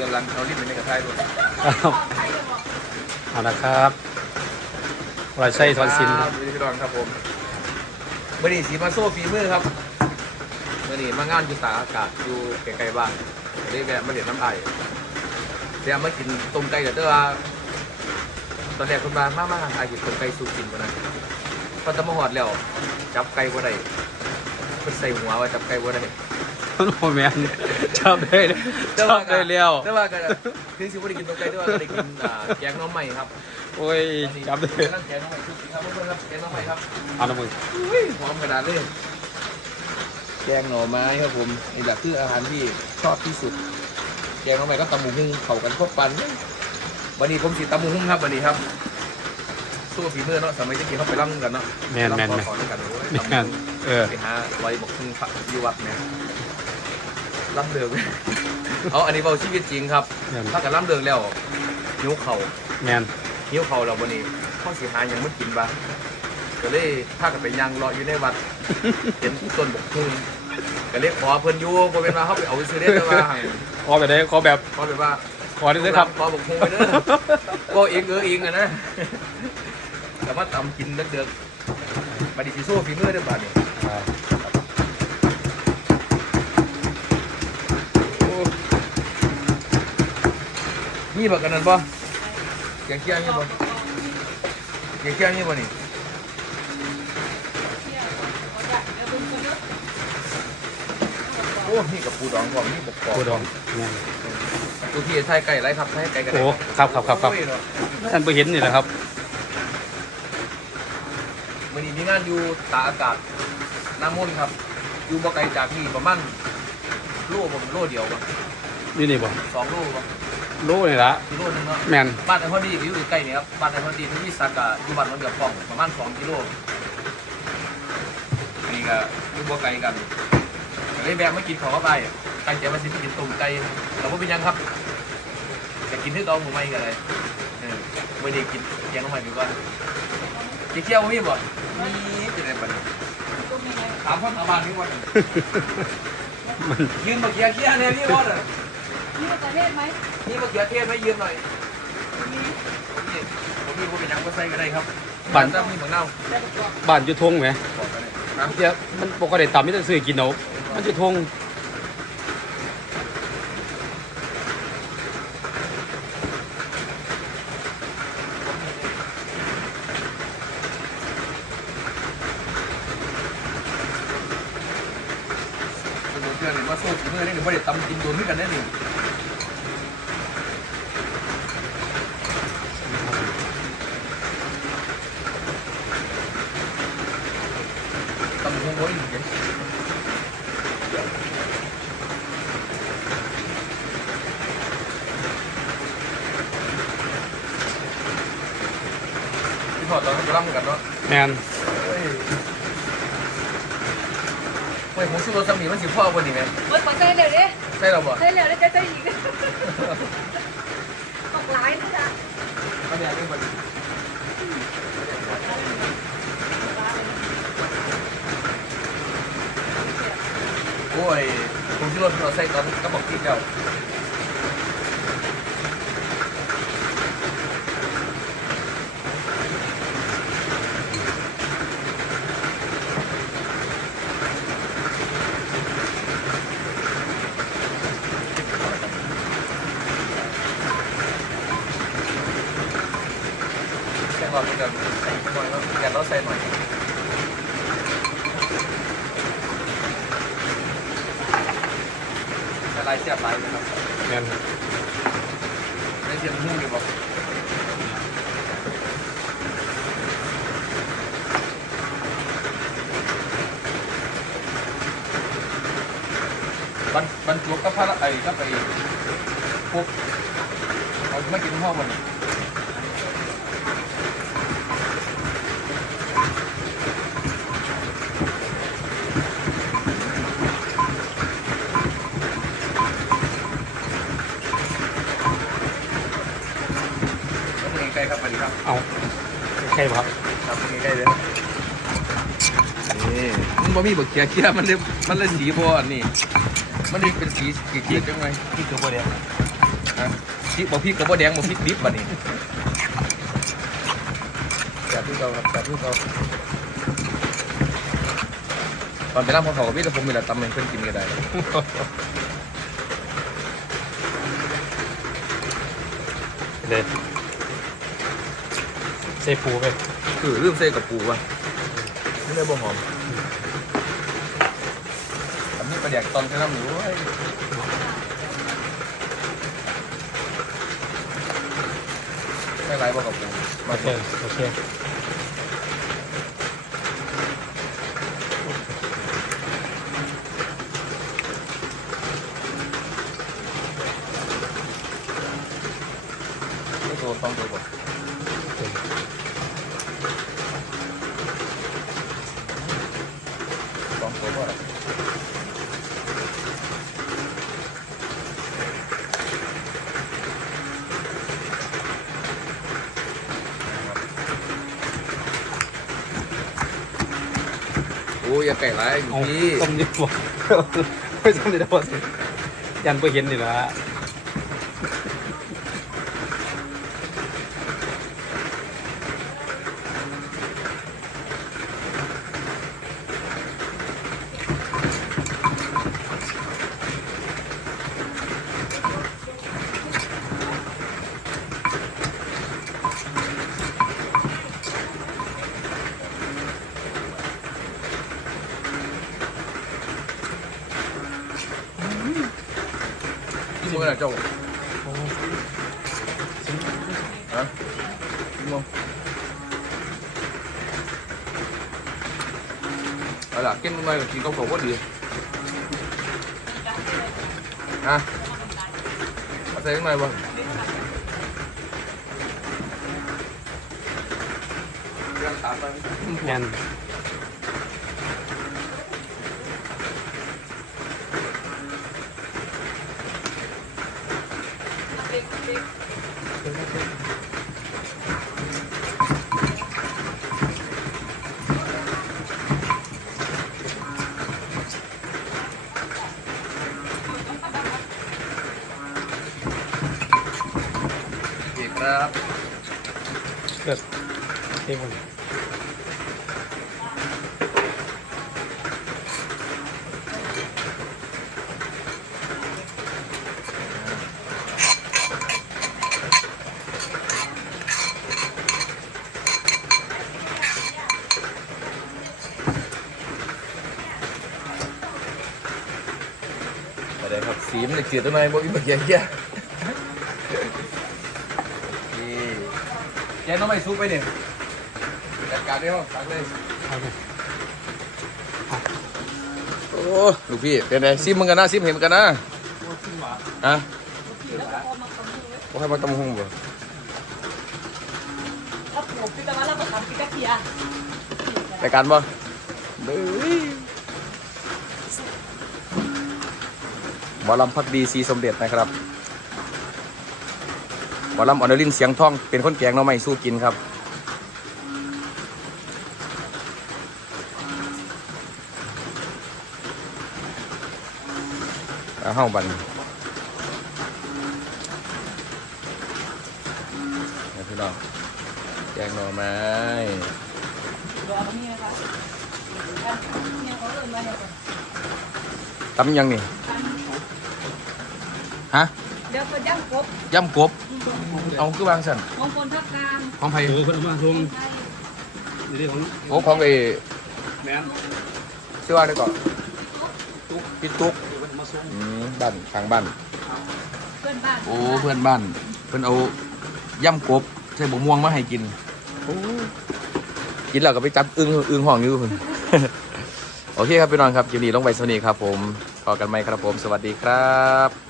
บื้องหลังเขารีบเป็นในกระทายด้วยครับเอาละครับวายไส้ทอนสินครับพี่ดอนครับผมเมื่อนี้สีมาโซ่ฝีมือครับเมื่อนี้มางานอยู่ตากอากาศอยู่ไกลๆบ้านเรียกแวะมาเรียนน้ำไอเดี๋ยวมากินต้มไก่กับเต้าตอนแรกคุณมามามาไอกินต้มไก่สูกินวันนั้นพอจะมาหอดแล้ว จับไก่บ่ได้เพิ่นใส่หัวว่าจับไก่บ่ได้ โมแมนชอบได้เลยชอบได้แล้วแต่ว่าก็คือสิบ่ได้กินต้มไก่แต่ว่าก็ได้กินอ่าแกงหน้องใหม่ครับโอ้ยจับได้นั่งแกงหน้องใหม่ทุกทีครับเพื่อนๆครับแกงหน้องใหม่ครับเอาละมึงอุ้ยหอมขนาดเลยแกงหน่อไม้ครับผมนี่แหละคืออาหารที่ชอบที่สุด แกงหน่อไม้ก็ตำหมูหุ้งเข้ากันพวกปันวันนี้ผมสิตำหมูหุ้งครับวันนี้ครับสู้ฝีมือเนาะสมัยที่กินเขาไปร่ำกันเนาะแมนแมนร่ำแมนขอๆกันโอ้ยแมตำหมูนเออไปหาไว้บอกพึ่งพระอยู่วัดเนี่ย ร่ำเดิมเอาอันนี้เบาชีวิตจริงครับ แมนถ้ากันร่ำเดิมแล้วหิวเข่าแมนหิวเข่าเราวันนี้ข้อสีหาหยังไม่กินบ้างก็เลยพากันไปยังรออยู่ในวัด เห็นต้นบกพึ่งก็เลยขอเพิ่นอยู่บ่เป็นว่าเขาไปเอาไปซื้อได้แต่ว่าให้ขอแบบไหนขอแบบขอแบบว่าขอได้เลยครับ ขอบกพึ่งไปเด้อก็เองเออเองอะนะแต่ว่าตำกินเดือดๆบัดนี้สิสู้ฝีมือเด้อบัดนี้ อ่ามีบักกันนั่นบ่เกียงเกียงนี่บ่เกียงเกียงนี่บ่นี่โอ้นี่กับปูดองของนี่บกกอกปูดองแมนปูที่ไทยไก่ไรครับไทยไก่กันโอ้ครับครับครับครับโอ้ยเนาะท่านไปเห็นนี่แหละครับมื้อนี้มีงานอยู่ตากอากาศน้ำมนต์ครับ อยู่บ่ไกลจากนี่ประมาณโลบ่โลเดียวบ่นี่นี่บ่สองโลบ่ รู้นี่ละกิโลนึงเนาะแมนบ้านไอ้พอดีก็อยู่ใกล้ๆนี่ครับบ้านไอ้พอดีที่สักกะอยู่บ้านมันเดือบฟองประมาณ2กิโลนี่ก็อยู่บ่ไกลกันเลยแวะมากินของเข้าไปตั้งใจมาสิไปกินตุ่มไก่เราบ่เป็นหยังครับจะกินที่เก่าหมู่ใหม่กันเลยเออไม่ได้กินแกงน้องใหม่ดีกว่าจะเที่ยวบ่มีบ่มีจะได้บ่เนี่ยถามพ่อถามบ้านนี่ว่ามันยืนมาเกียร์เกียร์เนี่ยพี่ว่าน่ะ มีมะเขือเทศไหมนี่มาเกียร์เทศไหมยืนหน่อยมีนี่ผมมีผมเป็นหยังก็ใส่ก็ได้ครับบ้านจะมีเหมือนเน่าแต่ประกอบบ้านอยู่ทงไหมบอกกันเลยนะเดี๋ยวมันปกติต่ำไม่ต้องซื้อกินเอามันอยู่ทงเพื่อนเนี่ยมาสู้ฝีมือนี่หนูไม่ได้ตำกินโดนด้วยกันแน่นี่ตำหงโว้ยเดี๋ยวพี่พอตอนนั้ นก็ร่ำกันเนาะแมนเฮ้ยเฮ้ยผมสู้รถสมีมันสิพ่อคนนี้ไหมเฮ้ยขอใจเร็วดิใช่เราบ่ใจเร็วดิใจใจอีกออกหลายนะจ๊ะไม่ได้เป็นคนโอ้ยผมคิดว่าเราใส่ตอนกระบอกที่เก่าแค่เราเป็นแบบใส่หน่อยเนาะอยากเราใส่หน่อยใส่ ลายเสียบลายนะครับแมนได้เสียบหุ้มอยู่บ่บันบันจุกกับพระไอ้กับไอ้พวกเอาไม่กินห้องมันแล้วเป็นไงใกล้ ครับสวัสดีครับเอาใช่ครับครับเป็นไงใกล้เลยนี่มันบ่มีบักเขียเขียมันเลยมันเลยสีบ่อันนี้มันเลยเป็นสีขีดๆจังไงนี่คือประเด็นอะพริกบ่พริกกับบ่แดงบ่พริกดิบบัดนี้จับที่เราครับจับที่เราตอนไปรับของเขากับพี่แต่ผมมีแต่ตำให้เพื่อนกินก็ได้เลย เซฟูไปคือลืมใส่กับปูว่ะไม่ได้บ่หอมอันนี้ประเดี๋ยวตอนใช้น้ำหนูเว้ยไม่ไรบ่กับปูโอมาเค โอเค ไม่ตัวต้องตัวบ่ต้องตัวบ่ล่ะโอ้ยอย่า ไก่ร้ายอยู่พี่ ต้มนิดบ่ไม่ต้มนิดสิยันไปเห็นนี่ละ ที่มือน่ะเจ้าโอ้ฮะที่มือเอาล่ะกิน มากินกับข้าวก็ดีฮะเอาใส่ข้างในบ้างเรื่องตามไป ยัน โอเคครับ เกิดเท่หมด ไปเลยครับสีมันจะเกลียดตัวไหนบ่มีบักเกียร์ กน้องไม่ซุปไปเนี่ยจัดการได้ห้องตักเลยเอาไปโอ้ลูกพี่เป็นไงซิมมึงกันนะซิมเห็นมึงกันนะฮะว่าให้มาตำหงบ่แล้วผมพี่ตะวันเราก็ทำพี่กะเทียรายการบ่เบ้ยหมอลำพักดีสีสมเด็จนะครับหม อลำออนเดอรินเสียงทองเป็นคนแกงหน้องไม่สู้กินครับเอาห้าบันเอาพี่น้องแกงหน่อไม้รอตรงนี้นะคะเนี่ยเขาเริ่มมาเนี่ยตำยังนี่ ฮะ เดี๋ยวก็ย่างกบย่ำกบ เอาคือวางสันมงคลทับกลางของไผ่เออคนเอามาทวงไทยในเรื่องของโอ้ของเอแม่นชื่อว่าได้ก่อนพี่ตุ๊กเดี๋ยวมันมาส่งอืมบ้านทางบ้านเพื่อนบ้านโอ้เพื่อนบ้าน เพื่อนเอาย่ำกบใส่บกม่วงมาให้กินโอ้กินแล้วก็ไปจับอึ้งอึ้งห้องอยู่พุ่นโอเคครับพี่น้องครับยินดีลงไปสวัสดีครับผมพอกันไหมครับผม สวัสดีครับ